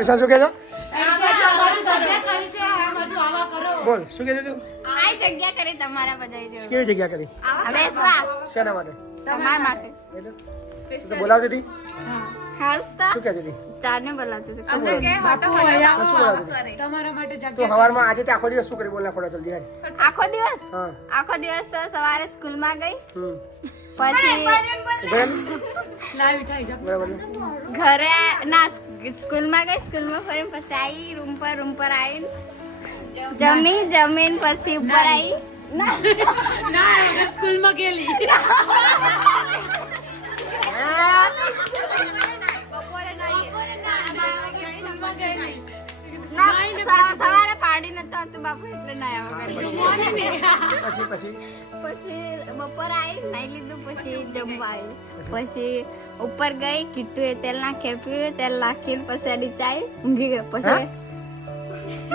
વિશા શું કહે છો? બોલ શું કહે તું? આ જગ્યા કરી તમારા બધા કેવી જગ્યા કરી? શેના માટે? તમારા માટે તો બોલાવતી હતી? ખાસ તો શું કહેતી હતી? ચારને બોલાવતી હતી. શું બોલાવતી? તમારા માટે તો સવારમાં આજે તે આખો દિવસ શું કરી બોલના પડે જલ્દી હેડ. આખો દિવસ હા આખો દિવસ તો સવારે સ્કૂલમાં ગઈ પછી પછી લાઈવ થઈ જા બરાબર ને? ઘરે ના સ્કૂલમાં ગઈ સ્કૂલમાં ફરીને પછી આવી રૂમ પર આવીને જમીન પછી ઉપર આવી ના ના અગર સ્કૂલ માં ગયેલી સવારે પાડી નતો આવતું બાપુ એટલે ના આવ્યા પછી પછી બપોર આવી નાઈ લીધું પછી જમવા આવ્યું પછી ઉપર ગઈ કીટુ એ તેલ નાખી આપ્યું તેલ નાખીને પછી અડી ચાઈ ઊંઘી ગઈ પછી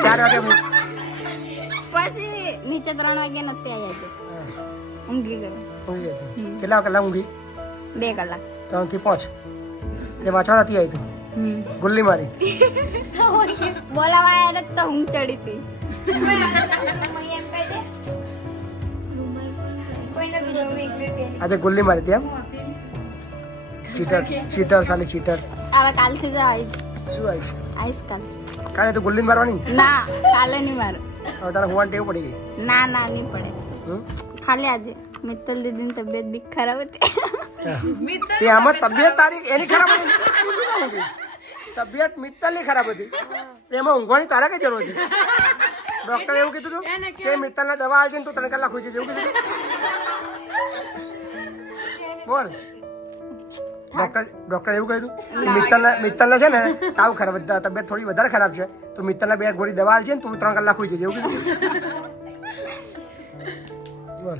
4 વાગે પછી નીચે 3 વાગે નથી આવી ઊંઘી ગઈ કેટલા કલાક ઊંઘી? 2 કલાક 3 થી 5 એ વાંચવા નથી આવી તું? ગુલ્લી મારી બોલાવા આવ્યા તો ઊંઘ ચડી હતી આજે ગુલ્લી મારી હતી એમ? ચીટર સાલી ચીટર. હવે કાલથી તો આવીશ શું આવીશ? કાલ કાલે તો ગુલ્લી મારવાની? ના કાલે નહીં મારું હવે તારા હોવાની ટેવ પડી ગઈ? ના નહીં પડે ખાલી આજે મિત્તલ દીદીની તબિયત બી ખરાબ હતી તે આમાં તબિયત તારી એની ખરાબ હતી? તબિયત મિત્તલની ખરાબ હતી એમાં ઊંઘવાની તારા કઈ જરૂર હતી? ડોક્ટરે એવું કીધું હતું કે મિત્તલના દવા આવશે ને તું 3 કલાક હોઈ જશે એવું કીધું? બોલ ડોક્ટર એવું કહ્યું કે મિત્તલને છે ને તાવ ખરાબ તબિયત થોડી વધારે ખરાબ છે તો મિત્તલના 2 ગોળી દવા આવશે ને તું 3 કલાક હોઈ જશે એવું કીધું? બોલ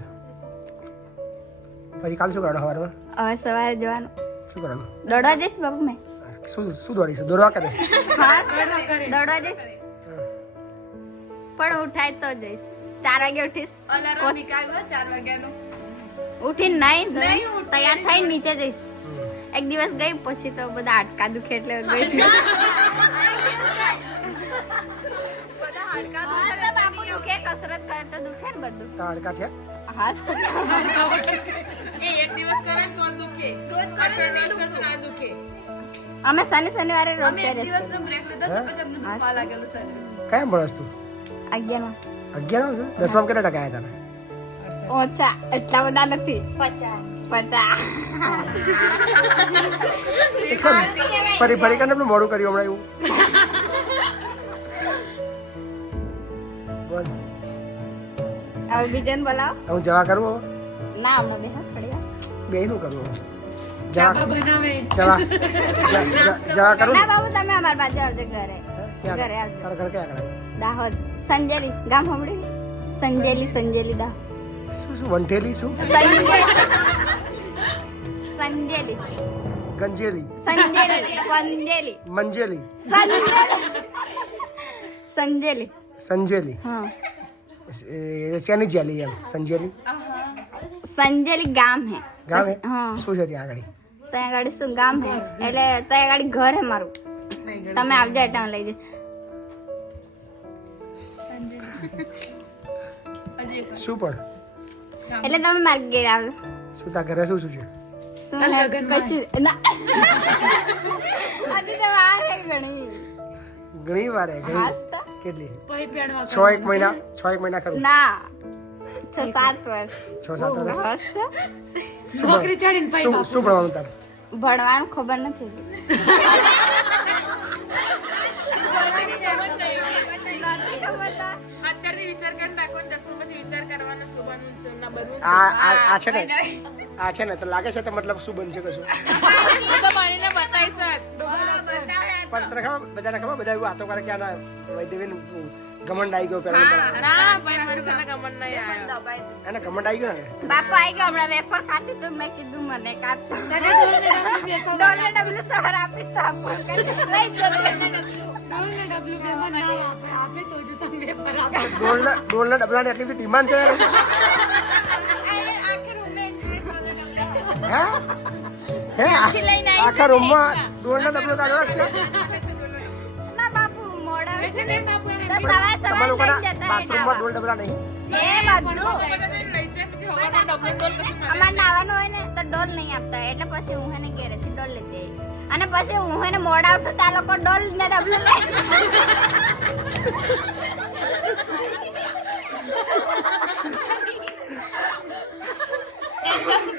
પછી કાલ શું કરવાનું સવારમાં? હવે સવારે જવાનું શું કરવાનું? દોડવા જઈશ બાપુ મેં શું દોડીશું? દોડવા કરે? હા દોડવા જઈશ પણ ઉઠાય તો જઈશ 4 વાગે ઉઠીશ ઉઠીને નહીં તૈયાર થઈને નીચે જઈશ એક દિવસ ગઈ પછી તો બધા હાડકા દુખે એટલે ગઈ બાપુ દુખે કસરત કરે તો દુખે ને બધું તારા હાડકા છે? હા અમે શનિવારે રોજ કરીએ કયા ભણસ તું? 11 11 10માં કેટલા ટકા આવ્યા તારા? ઓછા એટલા બધા નથી 50 ફરી કરીને આપણે મોડું કર્યું હમણાં એવું. બોલ હવે બીજાને બોલાવો હું જવા કરું? ના હમણાં બે હાથ પડ્યા બેયનું કરવું? ચાબા બનાવે જવા કરું? ના બાબુ તમે અમારી બાજુ આવજો ઘરે ઘરે આવજો. તારા ઘર ક્યાં આગળ? દાહોદ સંજેલી ગામ સાંભળ્યું? સંજેલી દાહોદ શું વંઠેલી શું? સંજેલી ગંજેલી મંજેલી સંજેલી હા શેની જેલી એમ? સંજેલી ગામ હે ગામ હે? હા શું છે ત્યાં આગળ? ત્યાં આગળ શું ગામ હે એટલે ત્યાં આગળ ઘર હે મારું તમે આવજો એટલે લઈ જજો શું પણ એટલે તમે મારી ઘરે આવજો શું તારા ઘરે શું છે? શું હે કશું ના હજી તો વાર હે ઘણી વાર હે હાસ તો કેટલી? પહી પેડવા 6 મહિના ખરું? ના 6-7 વર્ષ 6-7 વર્ષ. હાસ તો નોકરી ચડીને પહી શું ભણવાનું તારે? ભણવાનું ખબર નથી આ છે ને તો લાગે છે તો મતલબ શું બનશે કશું? પણ તને ખબર બધાને ખબર બધા એવું વાતો કરે કે આના વૈદેવીન ઘમંડ આવી ગયો પેલા એને ઘમંડ આવી ગયો ને બાપા આવી ગયો હમણાં વેફર ખાતી તો મેં કીધું મને કાઢ ડોલર ડબલ સવાર આપીશ તો આપો લઈ ડોલના ડબલાની એટલી બધી ડિમાન્ડ છે હે આખા રૂમમાં ડોલના ડબલો તારો જ છે એટલે મેં બાપુ એને તો સવાર તમારા સવાર લોકોના લઈને જતા બાથરૂમમાં ડોલ ડબલા નહીં? છે બધું અમારે નાવાનું હોય ને તો ડોલ નહીં આપતા એટલે પછી હું એને ઘેરેથી ડોલ લેતી આવી અને પછી હું એને મોડા ઉઠું તો આ લોકો ડોલ ને ડબલું લઈ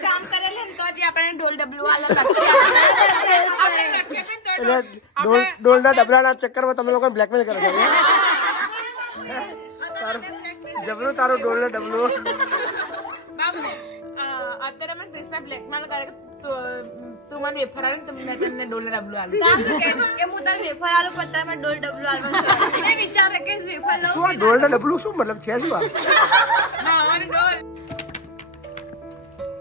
કામ કરેલું ને તો જ આપણને ઢોલ ડબલું આલે એટલે ડોલના ડબલાના ચક્કરમાં તમે લોકોને બ્લેકમેલ કરો છો જબરું તારું ડોલના ડબલું. બાબુ અત્યારે મને ક્રિષ્ના બ્લેકમેલ કરે કે તું મને વેફર આલે ને તો મેં તને ઢોલ ડબલું આલું કે હું તને વેફર આલું પણ તમે ઢોલ ડબલું આલવાનું છે એ વિચારે કે વેફર લઉં શું આ ડોલના ડબલું શું મતલબ છે શું આ? હા ઢોલ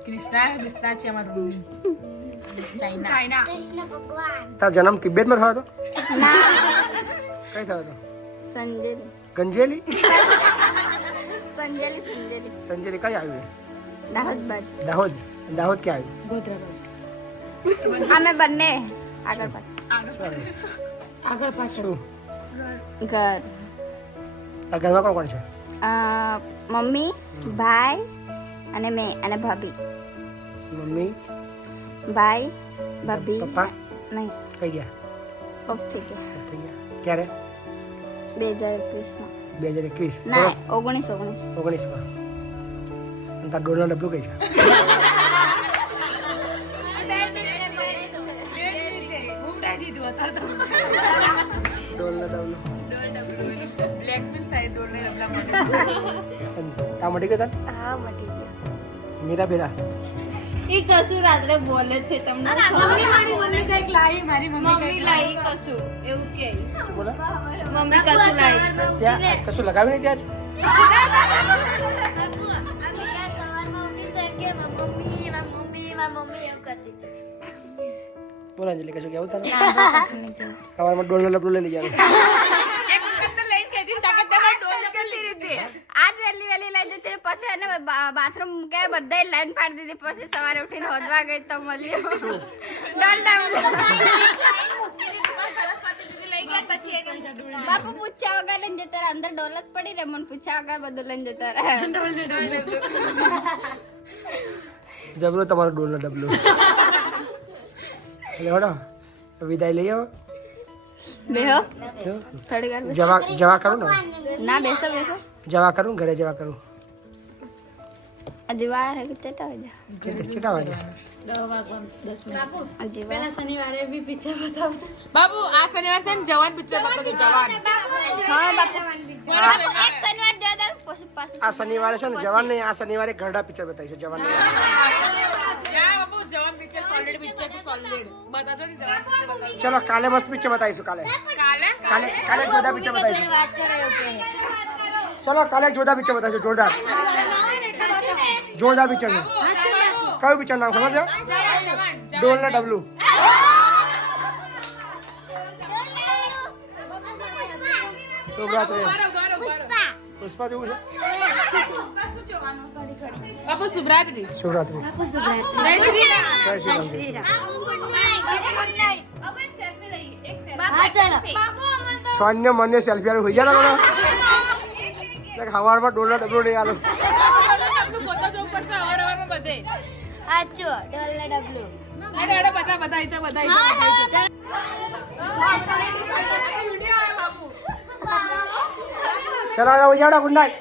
ક્રિષ્ના છે અમારું રૂમની ચાઇના તારો જન્મ તિબેટમાં થયો હતો? ના કઈ થયો હતો? સંજેલી ગંજેલી? સંજેલી સંજેલી સંજેલી કઈ આવ્યું? દાહોદ બાજુ દાહોદ. દાહોદ ક્યાં આવ્યું? ગોધરા બાજુ. અમે બંને આગળ પાછળ આગળ પાછળ શું ઘર આ ઘરમાં કોણ કોણ છે? મમ્મી ભાઈ અને મેં અને ભાભી મમ્મી, ભાઈ ભાભી પપ્પા નહીં કઈ ગયા? ઓફ થઈ ગયા થઈ ગયા. ક્યારે? 2021 2021? ના 19 19માં. અને તાર ડોલના ડબલું કઈ છે? ઉડાઈ દીધું અત્યારે તો. ડોલના ડબલું. બ્લેકમેલ થાય ઢોલ ડબલા માટે તા મટી ગયો તાર? હા મટી ગયા મીરા બેરા એ કશું રાત્રે બોલે છે તમને મમ્મી મારી મમ્મી કંઈક લાવી મારી મમ્મી કંઈક લાવી. કશું એવું કે શું બોલે? મમ્મી કશું લાવી ત્યાં કશું લગાવી નહીં ત્યાં જ? બોલ અંજલિ કશું કેવું તારે? સવારમાં ડોલનો ડબલું લઈ જવાનું. એક વખત તો લઈને કહેતી તાકે તમે ઢોલ ડબલું લીધી હતી આજ વહેલી લઈ જતી રહી. પછી એને બાથરૂમ કે બધાય લાઈન પાડી દીધી. પછી સવારે ઉઠીને હોદવા ગઈ તો મળ્યો ડોલ બાપુ પૂછ્યા વગર લઈને જતા રહ્યા. અંદર ડોલ જ પડી રહે. મને પૂછ્યા વગર બધું લઈને જતા રહ્યા. જબરો તમારો ડોલનો ડબલું. એટલે હડો વિદાય લઈ આવો. બેહો થોડી વાર બેસો. જવા કરું ને? ના બેસો બેસો જવા કરું ઘરે જવા કરું. હજી વાર હે કેટલા વાગ્યા? કેટલા વાગ્યા? હજી વાર. શનિવારે બી પિક્ચર બતાવજો. બાબુ આ શનિવાર છે ને જવાન પિક્ચર બતાવજો જવાન હા બાપુ બાપુ એક શનિવાર જોયા તાર પછી પાછું આ શનિવારે છે ને જવાન નહીં, આ શનિવારે ગરડા પિક્ચર બતાવીશું. જવાન નહીં. યા બાબુ જવાન પિક્ચર સોલિડ પિક્ચર છે સોલિડ બતાવજો ને જવાન પિક્ચર બતાવજો ચલો કાલે મસ્ત પિક્ચર બતાવીશું. કાલે કાલે જોરદાર પિક્ચર બતાવીશું. ચલો કાલે જોરદાર પિક્ચર બતાવીશું. જોરદાર જોરદાર પિક્ચર છે. કયું પિક્ચર નામ ખબર છે? ડોલના ડબલું. શુભરાત્રી. પુષ્પા જોવું છે? બાપુ શુભરાત્રી શુભરાત્રી. જય શ્રી રામ જય શ્રી રામ. છન્ય મને સેલ્ફી આલું હોઈ ગયા ને હવારમાં ડોલના ડબલું નહીં આલું. ગોતા જવું પડશે અવારવારમાં બધે આચો ડોલના ડબલું અરે અરે બધા બધાઈ છે ચલો ઉજાડો. Good night.